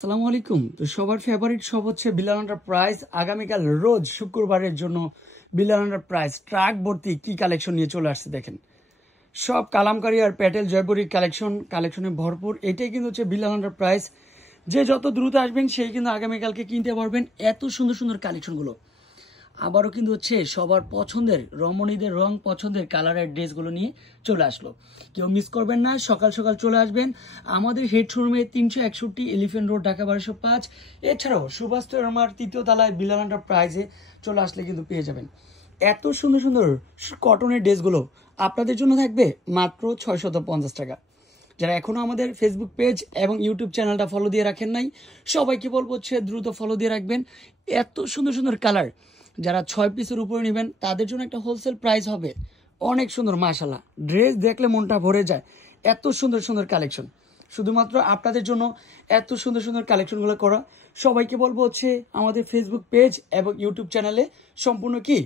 আসসালামু আলাইকুম। তো সবার ফেভারিট সব হচ্ছে বিলাল এন্টারপ্রাইজ। আগামীকাল রোজ শুক্রবারের জন্য বিলাল এন্টারপ্রাইজ ট্রাক ভর্তি কি কালেকশন নিয়ে চলে আসছে দেখেন। সব কালামকারী আর প্যাটেল জয়পুরীর কালেকশনে ভরপুর। এটাই কিন্তু হচ্ছে বিলাল এন্টারপ্রাইজ। যে যত দ্রুত আসবেন সেই কিন্তু আগামীকালকে কিনতে পারবেন এত সুন্দর সুন্দর কালেকশনগুলো। আবারও কিন্তু হচ্ছে সবার পছন্দের রমণীদের রং পছন্দের কালারের ড্রেসগুলো নিয়ে চলে আসলো। কেউ মিস করবেন না, সকাল সকাল চলে আসবেন আমাদের হেড শোরুমে 361 এলিফ্যান্ট রোড, ঢাকা 1205। এছাড়াও সুভাষ আমার 3য় তলায় বিলাল এন্টারপ্রাইজে চলে আসলে কিন্তু পেয়ে যাবেন এত সুন্দর সুন্দর কটনের ড্রেসগুলো। আপনাদের জন্য থাকবে মাত্র 650 টাকা। যারা এখনও আমাদের ফেসবুক পেজ এবং ইউটিউব চ্যানেলটা ফলো দিয়ে রাখেন নাই, সবাইকে বলবো হচ্ছে দ্রুত ফলো দিয়ে রাখবেন। এত সুন্দর সুন্দর কালার, যারা 6 পিসের উপরে নেবেন তাদের জন্য একটা হোলসেল প্রাইস হবে অনেক সুন্দর। মাশাআল্লাহ, ড্রেস দেখলে মনটা ভরে যায়। এত সুন্দর সুন্দর কালেকশন শুধুমাত্র আপনাদের জন্য, এত সুন্দর সুন্দর কালেকশনগুলো করা। সবাইকে বলবো হচ্ছে আমাদের ফেসবুক পেজ এবং ইউটিউব চ্যানেলে সম্পূর্ণ কি